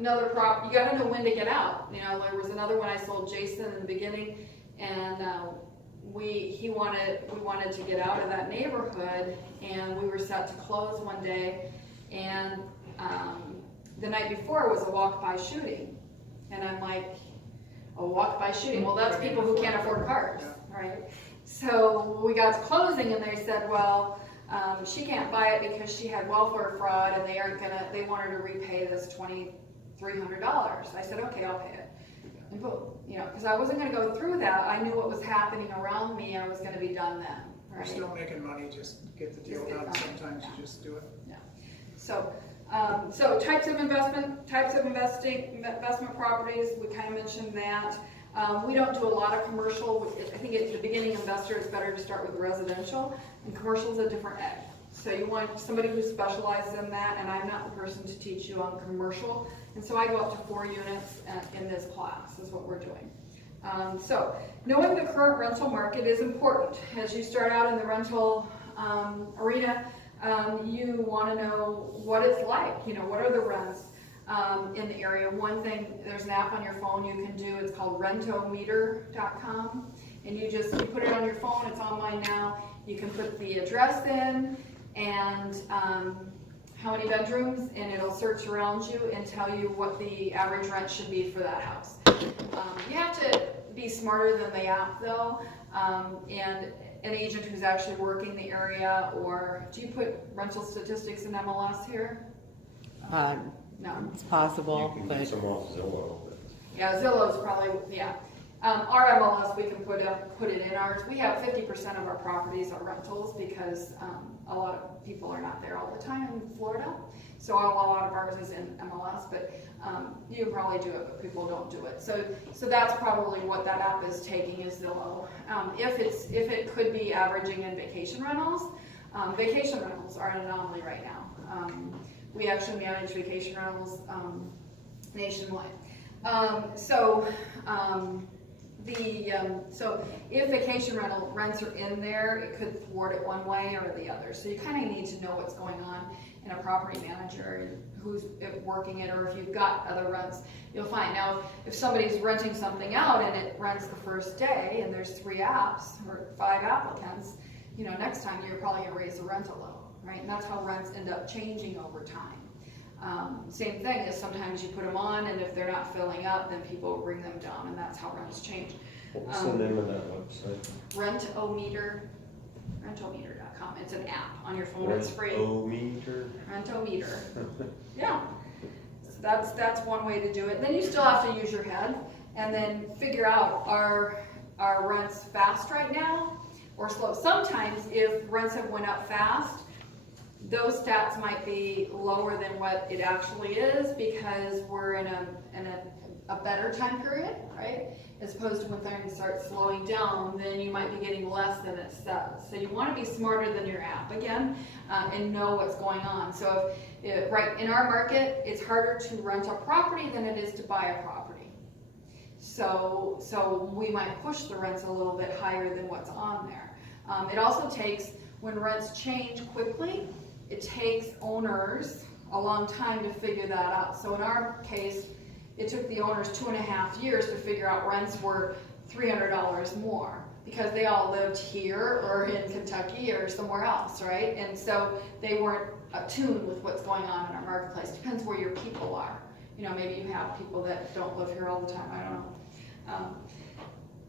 Another you got to know when to get out. You know, there was another one I sold Jason in the beginning, and we wanted to get out of that neighborhood, and we were set to close one day, and the night before was a walk-by shooting, and I'm like, a walk-by shooting? Well, that's people who can't afford cars, right? So we got to closing, and they said, well, she can't buy it because she had welfare fraud, and they want her to repay this $2,300. I said, okay, I'll pay it. And you know, because I wasn't going to go through that. I knew what was happening around me. I was going to be done then. Right? You're still making money, just get the deal done. Sometimes you just do it. Yeah. So, so types of investment properties. We kind of mentioned that. We don't do a lot of commercial. I think at the beginning investor, it's better to start with residential, and commercial is a different egg. So you want somebody who specializes in that, and I'm not the person to teach you on commercial. And so I go up to 4 units in this class, is what we're doing. So knowing the current rental market is important. As you start out in the rental arena, you want to know what it's like. You know, what are the rents in the area. One thing, there's an app on your phone you can do. It's called rentometer.com, and you put it on your phone. It's on mine now. You can put the address in and how many bedrooms, and it'll search around you and tell you what the average rent should be for that house. You have to be smarter than the app though, and an agent who's actually working the area. Or do you put rental statistics in MLS here? No. It's possible, You can but get some off Zillow. Yeah, Zillow's probably, yeah. Our MLS, we can put it in ours. We have 50% of our properties are rentals because a lot of people are not there all the time in Florida. So a lot of ours is in MLS, but you can probably do it, but people don't do it. So that's probably what that app is taking, is Zillow. If it could be averaging in vacation rentals are an anomaly right now. We actually manage vacation rentals nationwide. So if vacation rental rents are in there, it could thwart it one way or the other. So you kind of need to know what's going on in a property manager who's working it, or if you've got other rents, you'll find. Now, if somebody's renting something out and it rents the first day and there's 3 apps or 5 applicants, you know, next time you're probably gonna raise the rent a little, right? And that's how rents end up changing over time. Same thing is sometimes you put them on, and if they're not filling up, then people bring them down, and that's how rents change. What's the name of that website? Rentometer.com. It's an app on your phone. It's free. Rentometer? Rentometer. Yeah. So that's one way to do it. Then you still have to use your head and then figure out, are rents fast right now or slow? Sometimes if rents have went up fast, those stats might be lower than what it actually is because we're in a better time period, right? As opposed to when things start slowing down, then you might be getting less than it says. So you want to be smarter than your app again, and know what's going on. So right in our market, it's harder to rent a property than it is to buy a property. So we might push the rents a little bit higher than what's on there. It also takes, when rents change quickly, it takes owners a long time to figure that out. So in our case, it took the owners 2.5 years to figure out rents were $300 more because they all lived here or in Kentucky or somewhere else, right? And so they weren't attuned with what's going on in our marketplace. Depends where your people are. You know, maybe you have people that don't live here all the time. I don't know.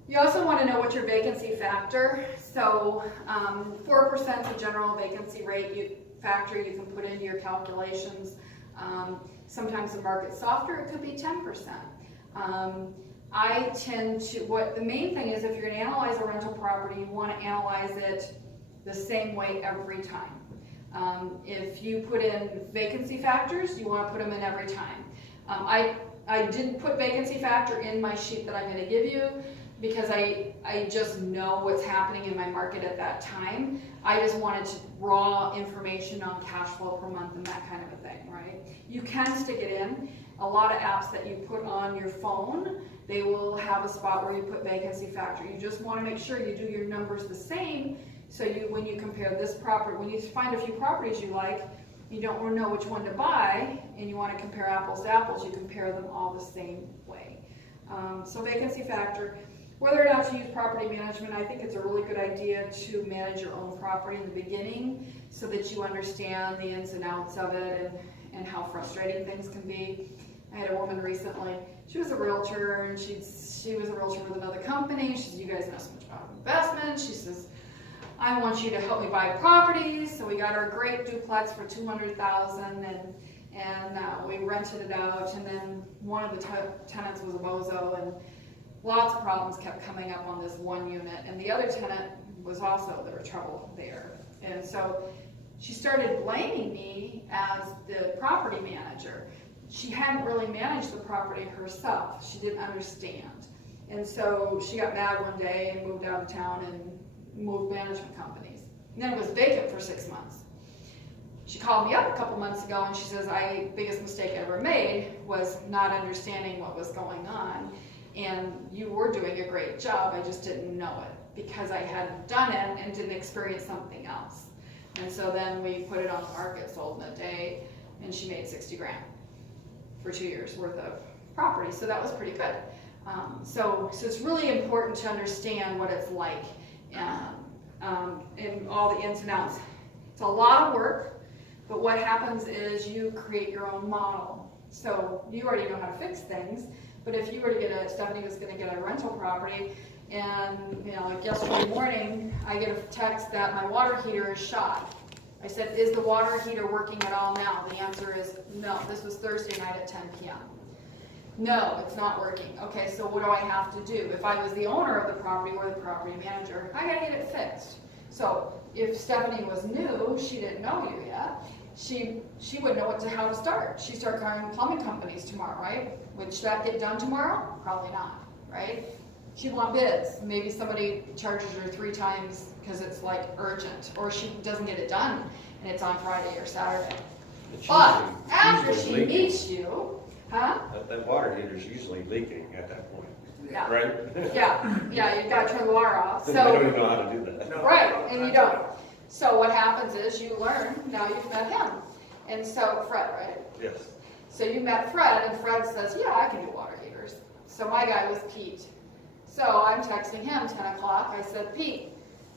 You also want to know what's your vacancy factor. So 4% is the general vacancy rate factor you can put into your calculations. Sometimes the market's softer, it could be 10%. I tend to, the main thing is, if you're going to analyze a rental property, you want to analyze it the same way every time. If you put in vacancy factors, you want to put them in every time. I didn't put vacancy factor in my sheet that I'm going to give you because I just know what's happening in my market at that time. I just wanted raw information on cash flow per month and that kind of a thing, right? You can stick it in. A lot of apps that you put on your phone, they will have a spot where you put vacancy factor. You just want to make sure you do your numbers the same, so when you compare this property, when you find a few properties you like, you don't know which one to buy, and you want to compare apples to apples, you compare them all the same way. So vacancy factor, whether or not to use property management, I think it's a really good idea to manage your own property in the beginning so that you understand the ins and outs of it and how frustrating things can be. I had a woman recently, she was a realtor, and she was a realtor with another company. She said, you guys know so much about investment. She says, I want you to help me buy properties. So we got her a great duplex for $200,000, and we rented it out, and then one of the tenants was a bozo, and lots of problems kept coming up on this one unit, and the other tenant was also, there was trouble there. And so she started blaming me as the property manager. She hadn't really managed the property herself. She didn't understand. And so she got mad one day and moved out of town and moved management companies. And then it was vacant for 6 months. She called me up a couple months ago and she says, biggest mistake I ever made was not understanding what was going on. And you were doing a great job, I just didn't know it because I hadn't done it and didn't experience something else. And so then we put it on the market, sold in a day, and she made 60 grand for 2 years worth of property. So that was pretty good. So it's really important to understand what it's like and all the ins and outs. It's a lot of work, but what happens is you create your own model. So you already know how to fix things, but if you were to Stephanie was going to get a rental property, and like yesterday morning, I get a text that my water heater is shot. I said, is the water heater working at all now? The answer is no. This was Thursday night at 10 p.m. No, it's not working. Okay, so what do I have to do? If I was the owner of the property or the property manager, I gotta get it fixed. So if Stephanie was new, she didn't know you yet, she wouldn't know how to start. She'd start calling plumbing companies tomorrow, right? Would that get done tomorrow? Probably not, right? She'd want bids. Maybe somebody charges her 3 times because it's like urgent, or she doesn't get it done and it's on Friday or Saturday. But after she meets you, huh? That water heater's usually leaking at that point. Yeah. Right? Yeah, you've got to turn the water off. They don't even know how to do that. Right, and you don't. So what happens is you learn, now you've met him. And so, Fred, right? Yes. So you met Fred, and Fred says, yeah, I can do water heaters. So my guy was Pete. So I'm texting him 10 o'clock. I said, Pete,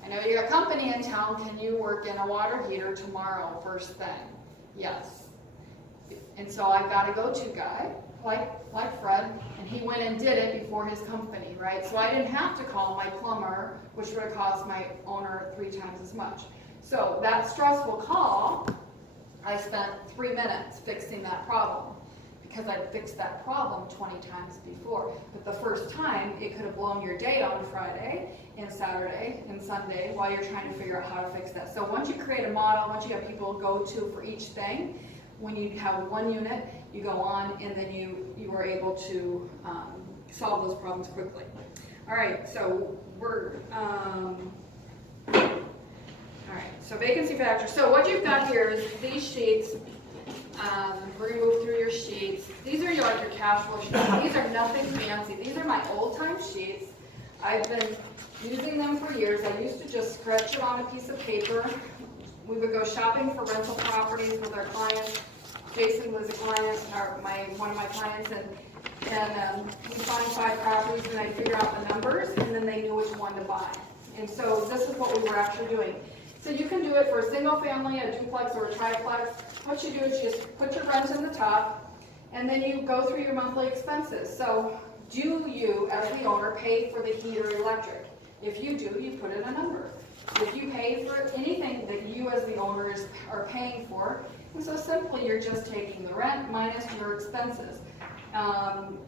I know you're a company in town. Can you work in a water heater tomorrow first thing? Yes. And so I've got a go-to guy, like Fred, and he went and did it before his company, right? So I didn't have to call my plumber, which would have cost my owner 3 times as much. So that stressful call, I spent 3 minutes fixing that problem because I'd fixed that problem 20 times before. But the first time, it could have blown your day on Friday and Saturday and Sunday while you're trying to figure out how to fix that. So once you create a model, once you have people go to for each thing, when you have one unit, you go on and then you are able to solve those problems quickly. All right, so so vacancy factor. So what you've got here is these sheets. We're gonna move through your sheets. These are your cash flow sheets. These are nothing fancy. These are my old time sheets. I've been using them for years. I used to just scratch it on a piece of paper. We would go shopping for rental properties with our clients. Jason was a client, one of my clients, and we find 5 properties, and I figure out the numbers, and then they knew which one to buy. And so this is what we were actually doing. So you can do it for a single family, a duplex, or a triplex. What you do is you just put your rent in the top, and then you go through your monthly expenses. So do you, as the owner, pay for the heat or electric? If you do, you put in a number. If you pay for anything that you as the owners are paying for, and so simply you're just taking the rent minus your expenses on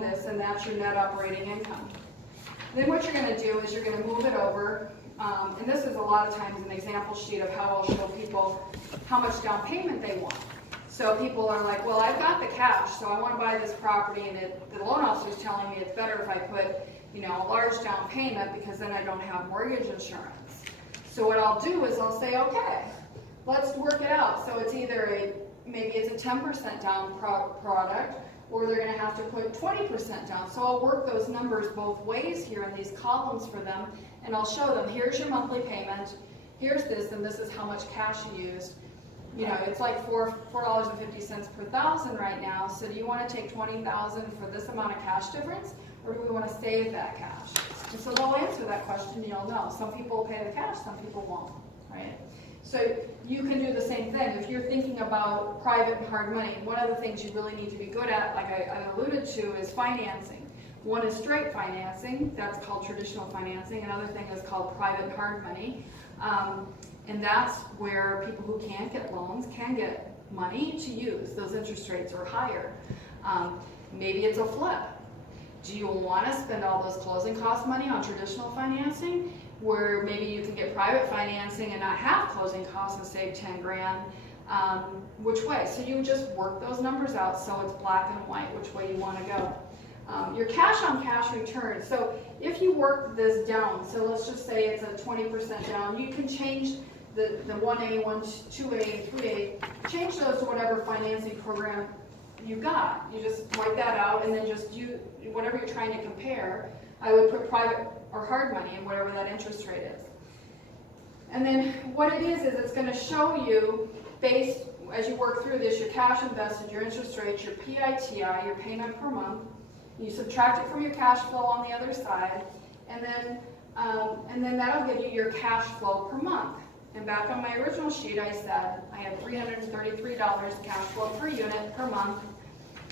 this, and that's your net operating income. Then what you're going to do is you're going to move it over, and this is a lot of times an example sheet of how I'll show people how much down payment they want. So people are like, well, I've got the cash, so I want to buy this property, and the loan officer is telling me it's better if I put a large down payment because then I don't have mortgage insurance. So what I'll do is I'll say, okay, let's work it out. So it's either maybe it's a 10% down product, or they're going to have to put 20% down. So I'll work those numbers both ways here in these columns for them, and I'll show them, here's your monthly payment, here's this, and this is how much cash you used. You know, it's like $4.50 per thousand right now, so do you wanna take 20,000 for this amount of cash difference, or do we wanna save that cash? And so they'll answer that question, you'll know. Some people will pay the cash, some people won't, right? So you can do the same thing. If you're thinking about private and hard money, one of the things you really need to be good at, like I alluded to, is financing. One is straight financing, that's called traditional financing. Another thing is called private and hard money. And that's where people who can't get loans can get money to use. Those interest rates are higher. Maybe it's a flip. Do you want to spend all those closing cost money on traditional financing, where maybe you can get private financing and not have closing costs and save 10 grand? Which way? So you just work those numbers out so it's black and white which way you want to go. Your cash on cash return. So if you work this down, so let's just say it's a 20% down, you can change the 1A, 2A, 3A, change those to whatever financing program you got. You just write that out and then just do whatever you're trying to compare. I would put private or hard money in whatever that interest rate is. And then what it is it's going to show you, based, as you work through this, your cash invested, your interest rates, your PITI, your payment per month. You subtract it from your cash flow on the other side, and then that'll give you your cash flow per month. And back on my original sheet, I said I had $333 cash flow per unit per month,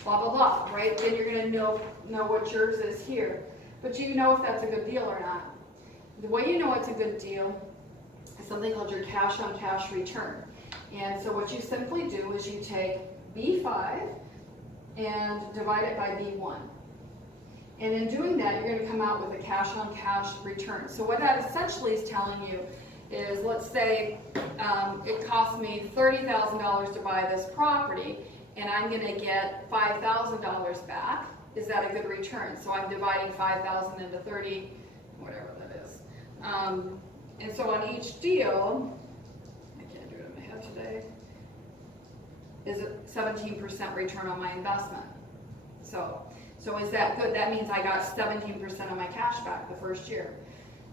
blah, blah, blah, right? Then you're going to know what yours is here. But you know if that's a good deal or not. The way you know it's a good deal is something called your cash on cash return. And so what you simply do is you take B5 and divide it by B1. And in doing that, you're going to come out with a cash on cash return. So what that essentially is telling you is, let's say it cost me $30,000 to buy this property, and I'm going to get $5,000 back. Is that a good return? So I'm dividing 5,000 into 30, whatever that is. And so on each deal, I can't do it in my head today, is a 17% return on my investment. So is that good? That means I got 17% of my cash back the first year.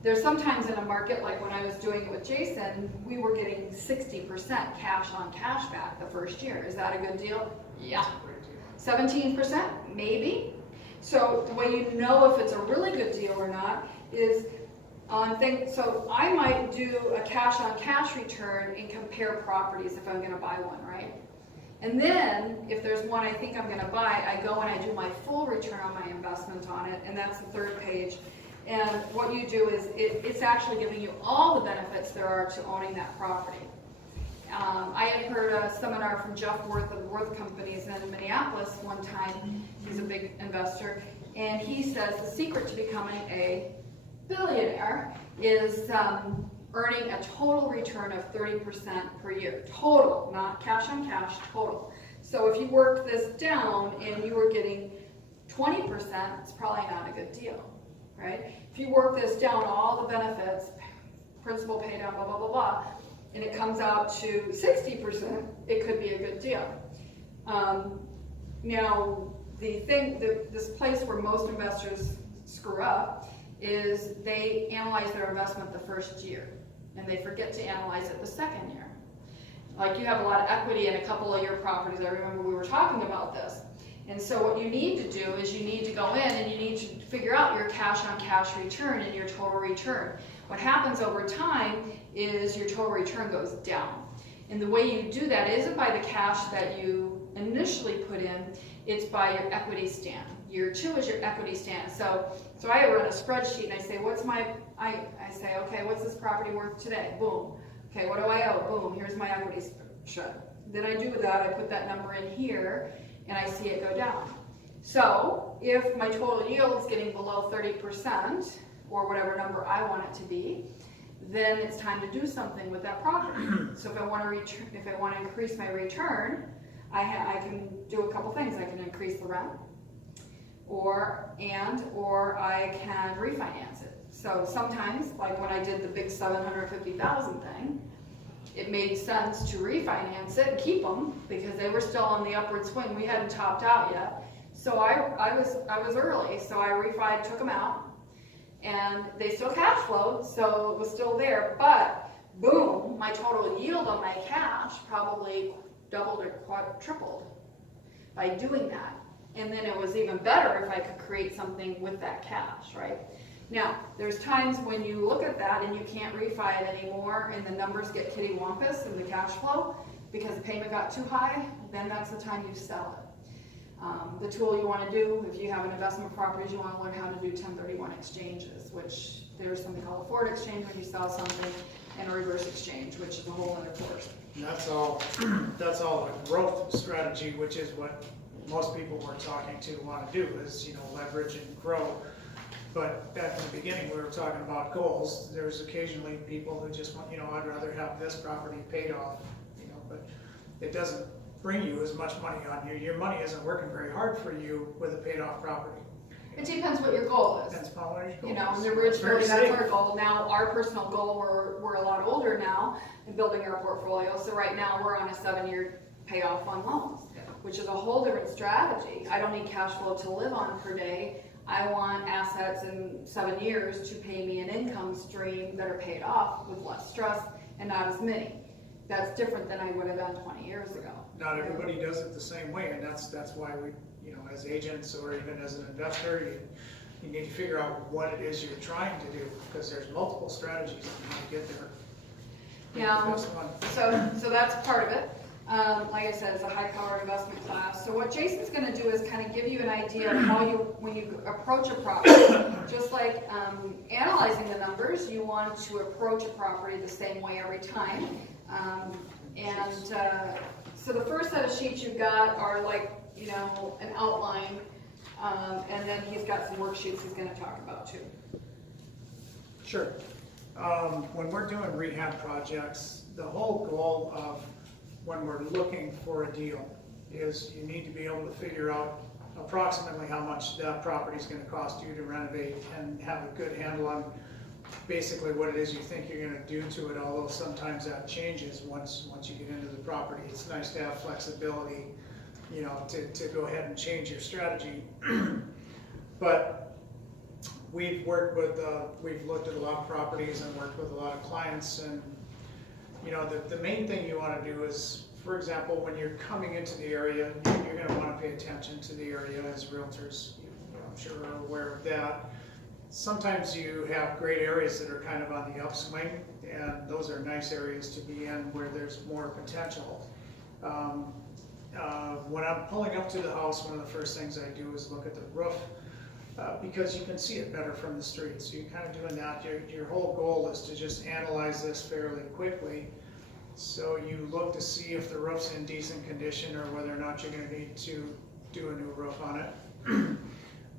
There's sometimes in a market, like when I was doing it with Jason, we were getting 60% cash on cash back the first year. Is that a good deal? Yeah. 17%? Maybe. So the way you know if it's a really good deal or not is on things. So I might do a cash on cash return and compare properties if I'm going to buy one, right? And then, if there's one I think I'm going to buy, I go and I do my full return on my investment on it, and that's the third page. And what you do is, it's actually giving you all the benefits there are to owning that property. I had heard a seminar from Jeff Worth of Worth Companies in Minneapolis one time. He's a big investor, and he says the secret to becoming a billionaire is earning a total return of 30% per year. Total, not cash on cash, total. So if you worked this down and you were getting 20%, it's probably not a good deal, right? If you work this down, all the benefits, principal pay down, blah, blah, blah, blah, and it comes out to 60%, it could be a good deal. Now, this place where most investors screw up is they analyze their investment the first year, and they forget to analyze it the second year. Like, you have a lot of equity in a couple of your properties. I remember we were talking about this. And so what you need to do is you need to go in and you need to figure out your cash on cash return and your total return. What happens over time is your total return goes down. And the way you do that isn't by the cash that you initially put in, it's by your equity stand. Year 2 is your equity stand. So I run a spreadsheet and I say, I say, okay, what's this property worth today? Boom. Okay, what do I owe? Boom, here's my equity shred. Then I do that, I put that number in here, and I see it go down. So if my total yield is getting below 30%, or whatever number I want it to be, then it's time to do something with that property. So if I want to increase my return, I can do a couple things. I can increase the rent, or I can refinance it. So sometimes, like when I did the big $750,000 thing, it made sense to refinance it and keep them because they were still on the upward swing. We hadn't topped out yet. So I was early, so I took them out, and they still cash flowed, so it was still there. But boom, my total yield on my cash probably doubled or tripled by doing that. And then it was even better if I could create something with that cash, right? Now, there's times when you look at that and you can't refi it anymore and the numbers get kittywampus in the cash flow because the payment got too high, then that's the time you sell it. The tool you want to do, if you have an investment properties, you want to learn how to do 1031 exchanges, which there's something called a forward exchange when you sell something, and a reverse exchange, which is a whole other course. And that's all a growth strategy, which is what most people we're talking to want to do, is, you know, leverage and grow. But back in the beginning, we were talking about goals. There's occasionally people who just want, you know, I'd rather have this property paid off, you know, but it doesn't bring you as much money on you. Your money isn't working very hard for you with a paid off property. It depends what your goal is. Depends upon what your goal You know, is. and originally that's safe. our goal. Now, our personal goal, we're a lot older now in building our portfolio. So right now we're on a 7-year payoff on loans, which is a whole different strategy. I don't need cash flow to live on per day. I want assets in 7 years to pay me an income stream that are paid off with less stress and not as many. That's different than I would have done 20 years ago. Not everybody does it the same way, and that's why we, you know, as agents or even as an investor, you need to figure out what it is you're trying to do, because there's multiple strategies on how to get there. Yeah, The best one. so that's part of it. Like I said, it's a high-powered investment class. So what Jason's going to do is kind of give you an idea of how you, when you approach a property, just like analyzing the numbers, you want to approach a property the same way every time. So the first set of sheets you've got are like, you know, an outline, and then he's got some worksheets he's going to talk about too. Sure. When we're doing rehab projects, the whole goal of when we're looking for a deal is you need to be able to figure out approximately how much that property is going to cost you to renovate and have a good handle on basically what it is you think you're going to do to it, although sometimes that changes once you get into the property. It's nice to have flexibility, you know, to go ahead and change your strategy. But we've looked at a lot of properties and worked with a lot of clients, and you know, the main thing you want to do is, for example, when you're coming into the area, you're going to want to pay attention to the area as realtors. I'm sure are aware of that. Sometimes you have great areas that are kind of on the upswing, and those are nice areas to be in where there's more potential. When I'm pulling up to the house, one of the first things I do is look at the roof, because you can see it better from the street. So you're kind of doing that. Your whole goal is to just analyze this fairly quickly. So you look to see if the roof's in decent condition or whether or not you're going to need to do a new roof on it.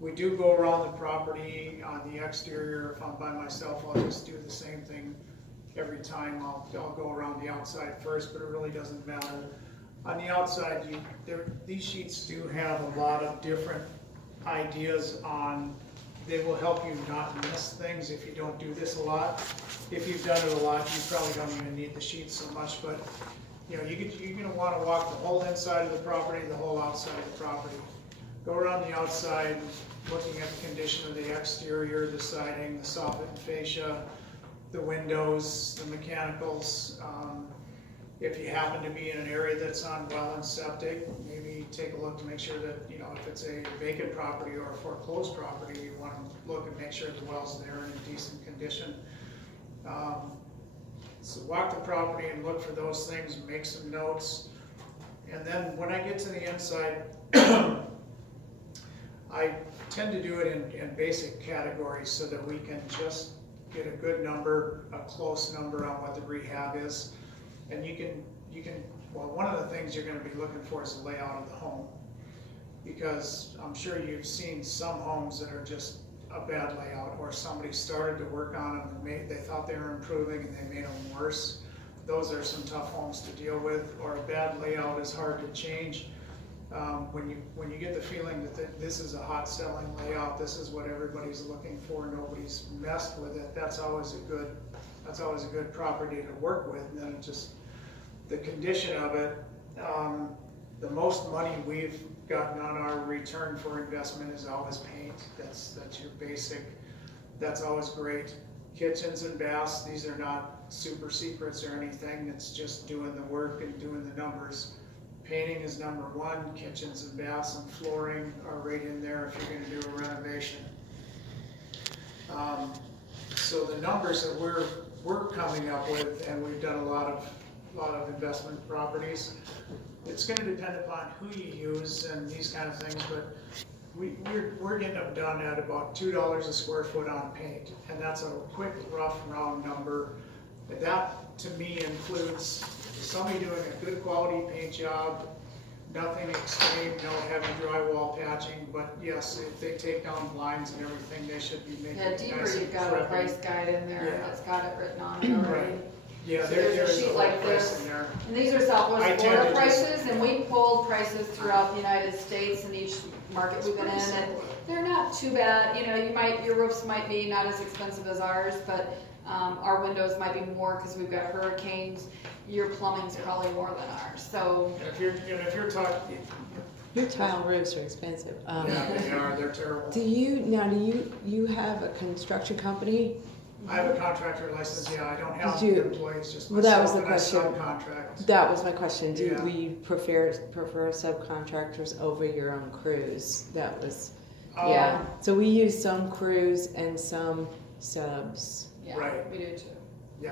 We do go around the property on the exterior. If I'm by myself, I'll just do the same thing every time. I'll go around the outside first, but it really doesn't matter. On the outside, these sheets do have a lot of different ideas on, they will help you not miss things if you don't do this a lot. If you've done it a lot, you probably don't even need the sheets so much, but you know, you're going to want to walk the whole inside of the property, the whole outside of the property. Go around the outside, looking at the condition of the exterior, the siding, the soffit and fascia, the windows, the mechanicals. If you happen to be in an area that's on well and septic, maybe take a look to make sure that, you know, if it's a vacant property or a foreclosed property, you want to look and make sure the well's there in decent condition. So walk the property and look for those things, make some notes. And then when I get to the inside, I tend to do it in basic categories so that we can just get a good number, a close number on what the rehab is. And you can, well, one of the things you're going to be looking for is the layout of the home. Because I'm sure you've seen some homes that are just a bad layout, or somebody started to work on them and they thought they were improving and they made them worse. Those are some tough homes to deal with, or a bad layout is hard to change. When you get the feeling that this is a hot selling layout, this is what everybody's looking for, nobody's messed with it, that's always a good property to work with. And then just the condition of it, the most money we've gotten on our return for investment is always paint. That's your basic, that's always great. kitchens and baths, these are not super secrets or anything, it's just doing the work and doing the numbers. Painting is number one, kitchens and baths and flooring are right in there if you're gonna do a renovation. So the numbers that we're coming up with, and we've done a lot of investment properties, it's gonna depend upon who you use and these kind of things, but we're getting them done at about $2 a square foot on paint, and that's a quick, rough, round number. That, to me, includes somebody doing a good quality paint job, nothing extreme, no heavy drywall patching, but yes, if they take down blinds and everything, they should be making Yeah, it deeper, nice and you've got a preppy. price guide in there Yeah. that's got it written on it already. Right. Yeah, So there's there's a a sheet whole like price this. in there. And these are I Southwest tend Florida to just- prices, and we pulled prices throughout the United States in each market we've been in, and they're not too bad. You know, your roofs might be not as expensive as ours, but our windows might be more because we've got hurricanes. Your plumbing's probably more than ours, so. And if you're talking, Your tile roofs are expensive. yeah, they're terrible. Do you have a construction company? I have a contractor license, yeah, I don't have Did you- employees, just Well, that was myself the and I question. subcontract. That was my question. Yeah. We prefer subcontractors over your own crews? That was, yeah. So we use some crews and some subs. Yeah, Right. we do too.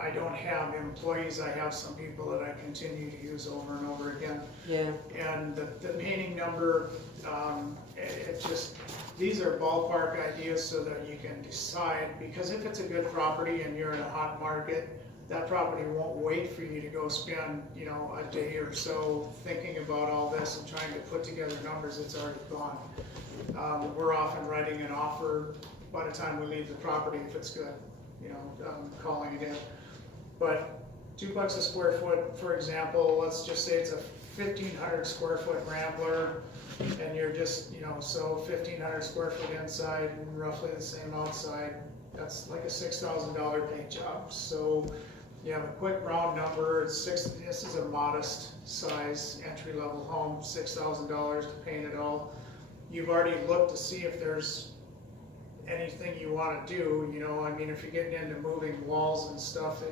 I don't have employees, I have some people that I continue to use over and over again. Yeah. And the painting number, these are ballpark ideas so that you can decide, because if it's a good property and you're in a hot market, that property won't wait for you to go spend, a day or so thinking about all this and trying to put together numbers, it's already gone. We're often writing an offer by the time we leave the property if it's good, calling it in. But $2 a square foot, for example, let's just say it's a 1,500 square foot Rambler, and you're just, so 1,500 square foot inside and roughly the same outside, that's like a $6,000 paint job. So you have a quick round number, this is a modest size entry-level home, $6,000 to paint it all. You've already looked to see if there's anything you want to do, if you're getting into moving walls and stuff,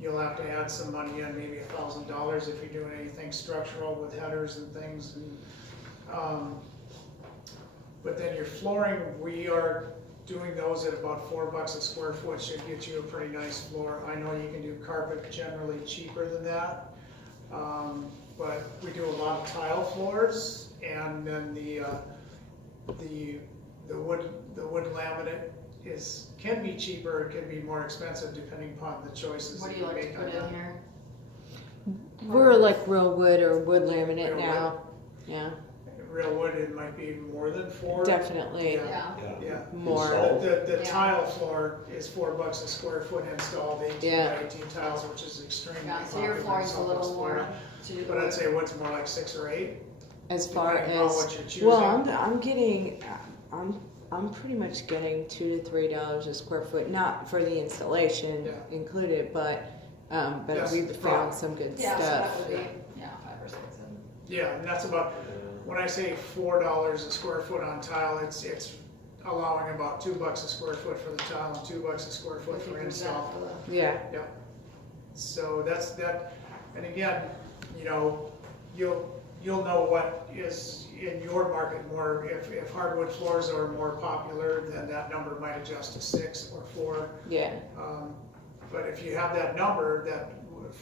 you'll have to add some money in, maybe $1,000 if you're doing anything structural with headers and things. But then your flooring, we are doing those at about $4 a square foot, should get you a pretty nice floor. I know you can do carpet generally cheaper than that, but we do a lot of tile floors, and then the wood laminate can be cheaper, it can be more expensive depending upon the choices What that do you you like make to on put in that. here? We're like real wood or wood laminate Real now. Yeah, Real wood, it might be more than $4. definitely. Yeah. Yeah. More. Installed. The Yeah. tile floor is $4 a square foot installed, 18 Yeah. by 18 tiles, which is extremely Yeah, so popular your in flooring's a little Southwest more. Florida. to- But I'd say what's more like 6 or 8, As far depending on as, what you're choosing. well, I'm getting, I'm pretty much getting $2 to $3 a square foot, not for the installation Yeah. included, but Yes, we've the found product. some good Yeah, so that stuff. would be, 5 or 6. Yeah, and that's about, when I say $4 a square foot on tile, it's allowing about $2 a square foot for the tile and $2 a square foot for 50% install. for the- Yeah, So that's that, and again, you'll know what is in your market more. If hardwood floors are more popular, then that number might adjust to 6 or 4. yeah, But if you have that number, that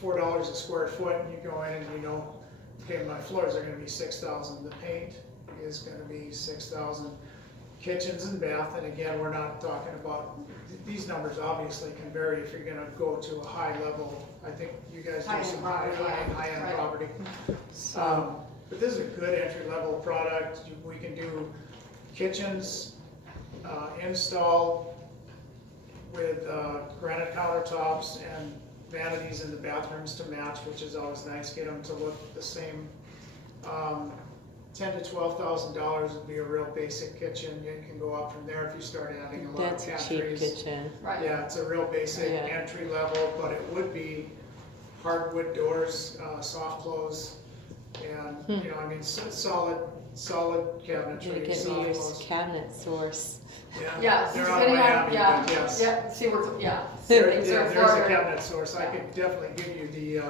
$4 a square foot, and you go in and okay, my floors are gonna be 6,000, the paint is gonna be 6,000. Kitchens and bath, and again, we're not talking about, these numbers obviously can vary if you're gonna go to a high level. I think you guys do High-end some property, yeah. high-end Right. property. so, But this is a good entry-level product. We can do kitchens, install with granite countertops and vanities in the bathrooms to match, which is always nice, get them to look the same. $10,000 to $12,000 would be a real basic kitchen. You can go up from there if you start adding a lot of that's a cheap pantries. kitchen. Right. Yeah, it's a real basic Yeah. entry level, but it would be hardwood doors, soft close, And, you know, I mean, solid You're cabinetry, getting soft your close. cabinet source. Yeah, They're on depending on, Miami, yeah, but yes. yeah, see where, yeah. There- Things are There's a Florida. cabinet source, I Yeah. could definitely give you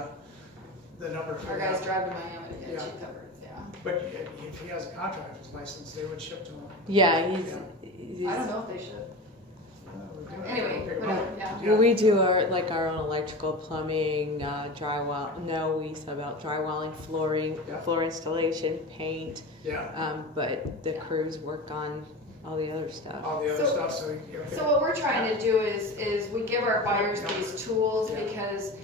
the number for Our guys that. drive to Miami to get Yeah. cheap cupboards, yeah. But if he has a contractor's license, they would ship to him. Yeah, Yeah. I don't know if they should. We're doing it. Anyway, Okay, whatever, right. yeah. Well, we do our own electrical, plumbing, drywall. No, we sub out drywalling, flooring, Yeah. floor installation, paint. Yeah, But the crews work on all the other stuff. all the other So- stuff, so, okay. So what we're trying to do is we give our buyers these tools Yeah. because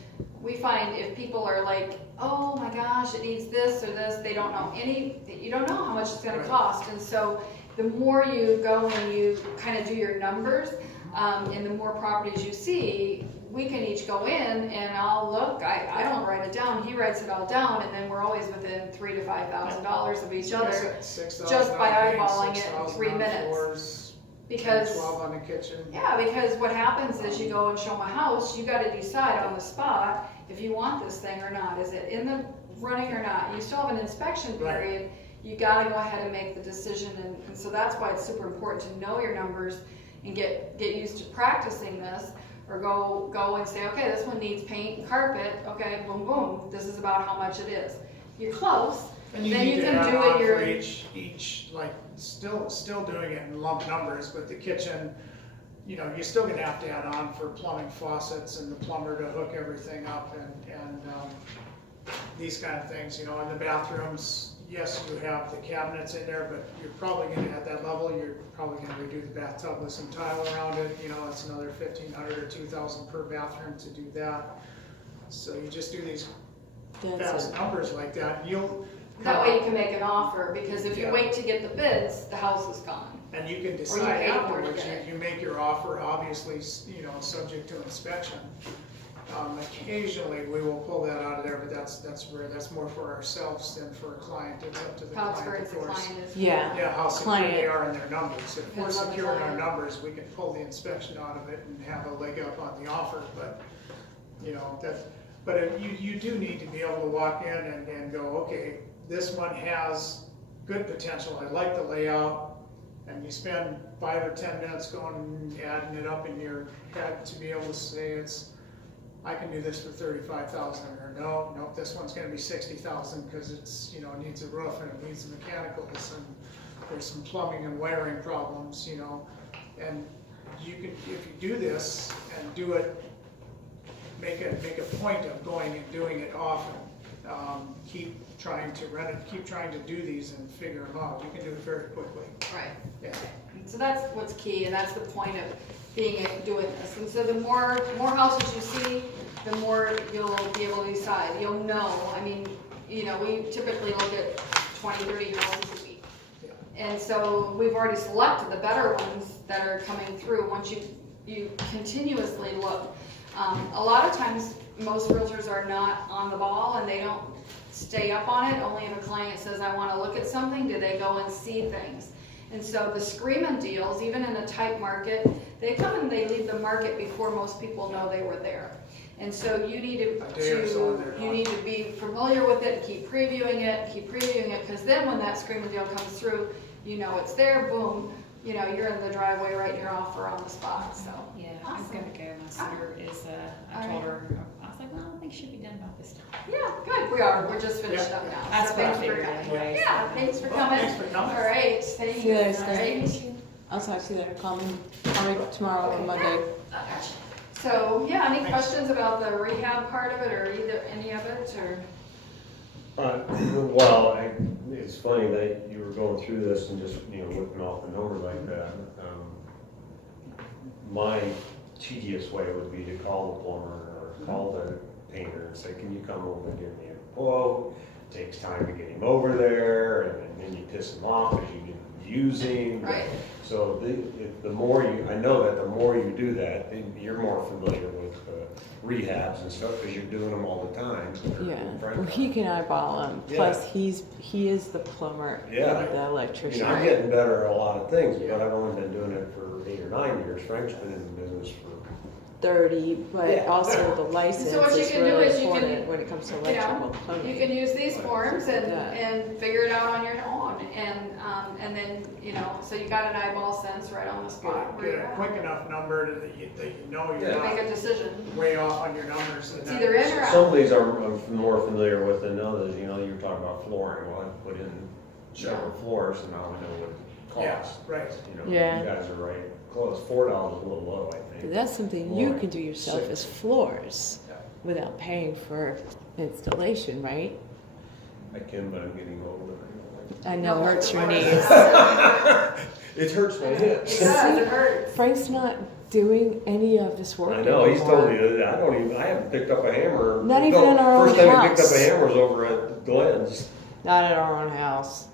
we find if people are like, oh my gosh, it needs this or this, they don't know you don't know how much it's gonna Right. cost. And so the more you go and you kind of do your numbers, and the more properties you see, we can each go in and I'll look, I don't write it down, he writes it all down, and then we're always within $3,000 to $5,000 of each other. $6,000 just by on paint, eyeballing it in 6,000 3 on minutes. floors, Because 12 on the kitchen. yeah, because what happens is you go and show them a house, you gotta decide on the spot if you want this thing or not. Is it in the running or not? You still have an inspection Right. period. You gotta go ahead and make the decision, and so that's why it's super important to know your numbers and get used to practicing this, or go and say, okay, this one needs paint and carpet, okay, boom, boom, this is about how much it is. You're close, And you then need you to can add do on it for your, each, like, still doing it in lump numbers, but the kitchen, you know, you're still gonna have to add on for plumbing, faucets, and the plumber to hook everything up, and these kind of things, you know, in the bathrooms, yes, you have the cabinets in there, but you're probably gonna, at that level, you're probably gonna redo the bathtub with some tile around it, you know, that's another 1,500 or 2,000 per bathroom to do that. So you just do these That's fast it. numbers like that, you'll. that way you can make an offer, because if you Yeah. wait to get the bids, the house is gone. And you can Or decide you pay for it afterwards, again. you make your offer, obviously, you know, subject to inspection. Occasionally, we will pull that out of there, but that's rare, that's more for ourselves than for a client, it's up to the How client, experienced of the course. client is. Yeah. Yeah, how secure Client. they are in their numbers, if we're Depends on the secure in our client. numbers, we can pull the inspection out of it and have a leg up on the offer, but, you know, you do need to be able to walk in and go, okay, this one has good potential, I like the layout, and you spend 5 or 10 minutes going and adding it up in your head to be able to say I can do this for 35,000, or no, this one's gonna be 60,000 because it's, you know, it needs a roof and it needs mechanicals and there's some plumbing and wiring problems, you know, and you can, if you do this and do it, make a point of going and doing it often. Keep trying to run it, keep trying to do these and figure them out. You can do it very quickly. Right. Yeah. So that's what's key, and that's the point of doing this. And so the more houses you see, the more you'll be able to decide. You'll know, I mean, you know, we typically look at 20, 30 houses a week. Yeah. And so we've already selected the better ones that are coming through once you continuously look. A lot of times, most realtors are not on the ball and they don't stay up on it. Only if a client says, I want to look at something, do they go and see things. And so the screaming deals, even in a tight market, they come and they leave the market before most people know they were there. And so you need A day or so and they're you gone. need to be familiar with it, keep previewing it, because then when that screaming deal comes through, you know it's there, boom, you know, you're in the driveway writing your offer on the spot, so. Yeah, I was gonna go. My sister is, I told her, I was like, well, I don't think she'll be done about this time. Yeah, good, we are, we're just finished up now. That's So what I thank you for figured coming. anyway. Yeah, thanks for Well, coming. thanks for coming. All right, thank See you later, you. Scott. Nice. I'll talk to you later. Call me tomorrow or Okay. Monday. Gotcha. So, yeah, any questions about the rehab part of it, or any of it, or? Well, it's funny that you were going through this and just, you know, whipping off a number like that. My tedious way would be to call the plumber or call the painter and say, can you come over and give me a quote? It takes time to get him over there, and then you piss him off because you didn't use him. Right. So the more I know that the more you do that, you're more familiar with rehabs and stuff because you're doing them all the time. Yeah. Right. Well, he can eyeball them. Plus, he is the plumber Yeah. and the You electrician. know, I'm getting better at a lot of things, but I've only been doing it for 8 or 9 years. Frank's been in the business for 30, but Yeah. also the license So what you is can do really is you can, important when it comes to you electrical know, plumbing. you can use these forms Yeah. and figure it out on your own, and then, you know, so you got an eyeball sense right on the spot where Get you're a at. quick enough number that you know you're Yeah. Make a not decision. way off on your numbers. and It's then- either in or out. Some of these I'm more familiar with than others, you know, you were talking about flooring, well, I put in several floors and now I know what it Yeah, costs. right. You know, Yeah. you guys are right, close, $4 is a little low, I think. That's something you Flooring, can do yourself as 6. floors Yeah. without paying for installation, right? I can, but I'm getting older. I know, it hurts your No. knees. It hurts my It hips. does, it hurts. Frank's not doing any of this work I know, he's told me anymore. that, I haven't picked up a hammer. Not even in our own First time he picked up house. a hammer was over at Glenn's. Not at our own house.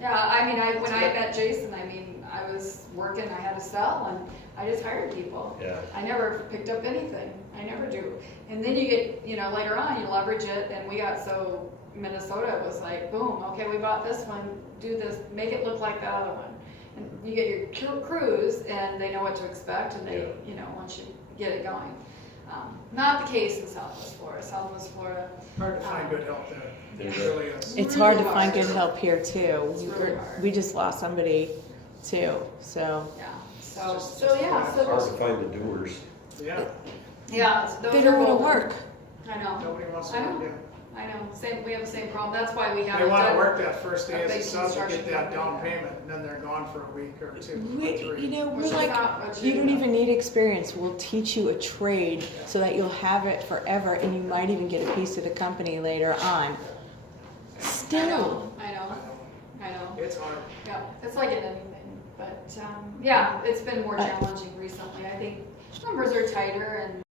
Yeah, I mean, when I met Jason, I mean, I was working, I had a cell, and I just hired people. Yeah. I never picked up anything. I never do. And then you get, you know, later on, you leverage it, and we got so, Minnesota was like, boom, okay, we bought this one, do this, make it look like that other one. And you get your crews, and they know what to expect, and they, you know, once you get it going. Not the case in Southwest Florida. Southwest Florida, Hard to find good help there. It Yeah. really is. It's really hard to find hard. good help here too. It's really hard. We just lost somebody too, so. yeah. So, Just- so yeah, It's hard to so, find the doers. Yeah, yeah, those They are don't wanna golden. work. I know. nobody wants to I know. work there. I know, same, we have the same problem, that's why we They haven't wanna done. work that first day a as a big sub to construction get that down company. payment, and then they're gone for a week or two or We, three. you know, Which we're is like, not what you don't even need experience. We'll teach you a trade so that you'll have it forever and you might even get a piece of the company later on. I Still, know, I know. I know, It's hard. yeah, it's like in anything, but, yeah, it's been more challenging recently, I think numbers are tighter and